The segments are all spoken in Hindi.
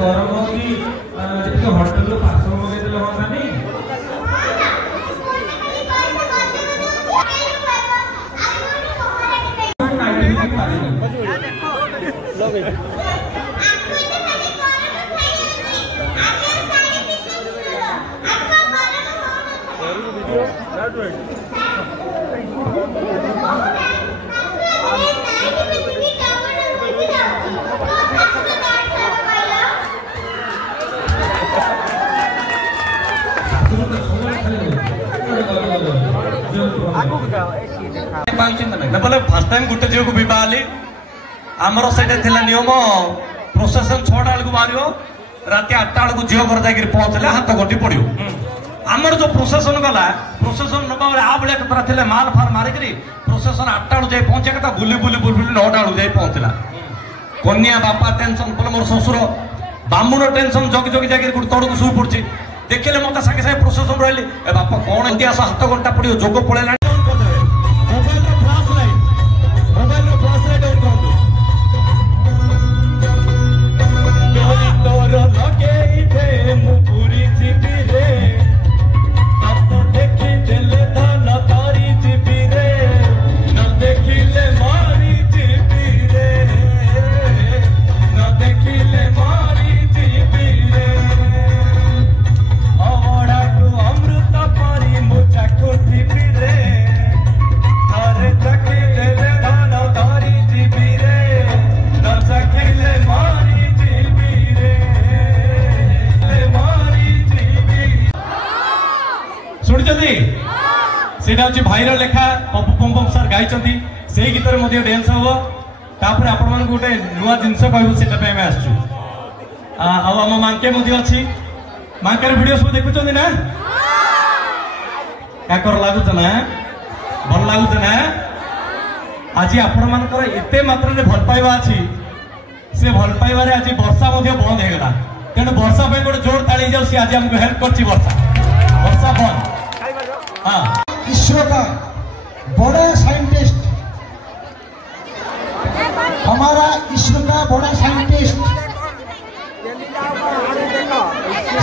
गरम होटल पार्सल मगेदे हाँ फर्स्ट टाइम गोटे झील को बहली आमर से नियम प्रोसेसन 6टा बेलू बाहर राति 8टा बेलू झील घर जाकर पहुंचले हाथ गंटी पड़ो आमर जो प्रोसेसन गला प्रोसेसन नवा आ भाया कतरा थे माल फाल मारिक प्रोसेसन 8टा बेलू जाए पहुंचे कथा बुली बुली बुली 9टा बेलू जाए पहुंचला कन्या बापा टेंशन कल मोर ससुर बामुन टेंशन जगी जगी जाकर गोटे तड़क शुई पड़ी देखिले मत सागे सागे प्रोसेसन रही बापा कौन इतिहास हाथ घंटा पड़ो जोग पड़ेगा भाईर लेखा पप्पू पम सर गाई से गीत डांस हम तापर आपण गोटे नुआ जिनस कह आम मांके अच्छी मांकार भिड सब देखुं ना क्या लगुच ना भल लगुच ना आज आपण मान एते मात्रा भल पाइबा अच्छी से भल पाइबार आज वर्षा बंद होगा तेणु वर्षा गोटे जोर ताली जाऊँ आज आमको हेल्प कर वर्षा बंद हाँ विश्व का बड़ा साइंटिस्ट हमारा विश्व का बड़ा साइंटिस्ट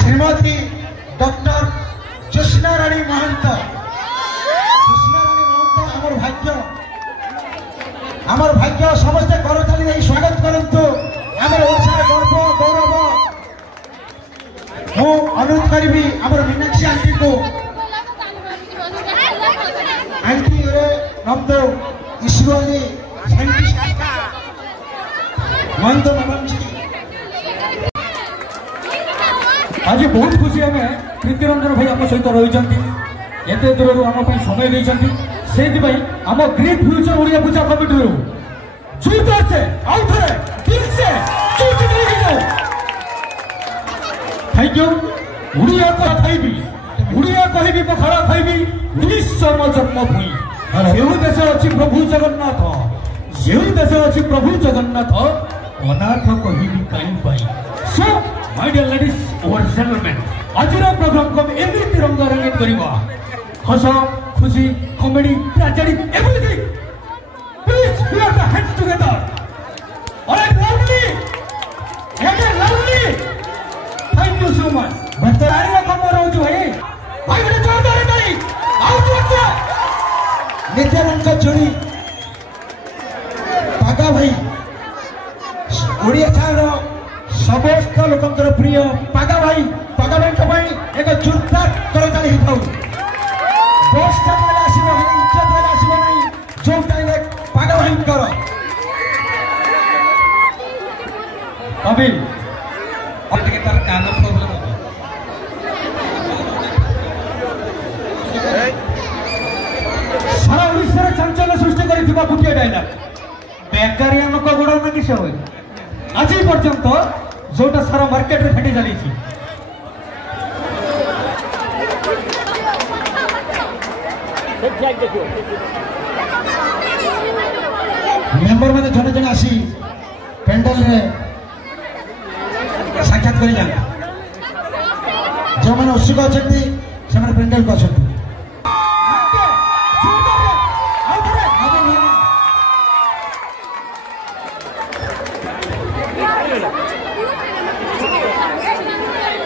श्रीमती डॉक्टर ज्योत्स्ना रानी महंत आमर भाग्य समस्ते करताली स्वागत करंतु आमर ओडिशा गर्व गौरव मु अनुरोध करी आमर मीनाक्षी आंटी को आंटी नम्दो इसरो साइंटिस्ट महंत मैडम जी आज बहुत खुशी आम प्रीति रंजन भाई आम सहित रही एत दूर आम समय देती से आम green future Odia puja committee thank you Oriya को खाइबी उड़िया कहबी पखाड़ा खाइबी उड़ीश्वर जन्मभूमि जो देश अच्छी प्रभु जगन्नाथ जो देश अच्छी प्रभु जगन्नाथ अनाथ कहबी कहीं सो माय डियर लेडीज और जेंटलमैन आज प्रोग्राम को एमती रंग रंगीन करवा हस खुशी comedy tragedy everything please put the hands together alright lovely again lovely thank you so much बतरानी रकम रहउछु भाई भाई बड़े जोरदार ताली आउट वर्ष नित्य रंग जोड़ी पागा भाई ओडिया रो समस्त लोकंकर प्रिय पागा भाई को भाई एक जोरदार करताली हिथाउ बस का वाला आसीबो हनी इज्जत वाला आसीबो नहीं जो टाइले पागा भाई करो अभी अब के तार कान प्रॉब्लम हो सारा उड़ीसा चंचल सृष्टि करिथिबा गुटिया डायलॉग बेकारिया लोक गोड़ में किस होय आज पर्यंत जोटा सारा मार्केट रे फेटी चली छी मेंबर माने जने जने आसी पेंडल रे साक्षात करी जान जो माने उत्सुक अछंती से माने पेंडल को अछंती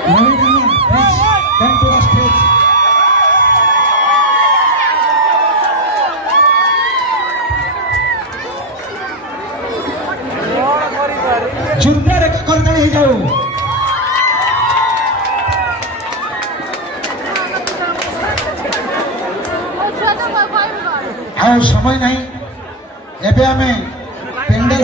Naveen Anand, please come to the stage. जोरदार एक करताली हो जाओ। ଆଉ ସମୟ ନାହିଁ ଏବେ ଆମେ ପେଣ୍ଡାଲ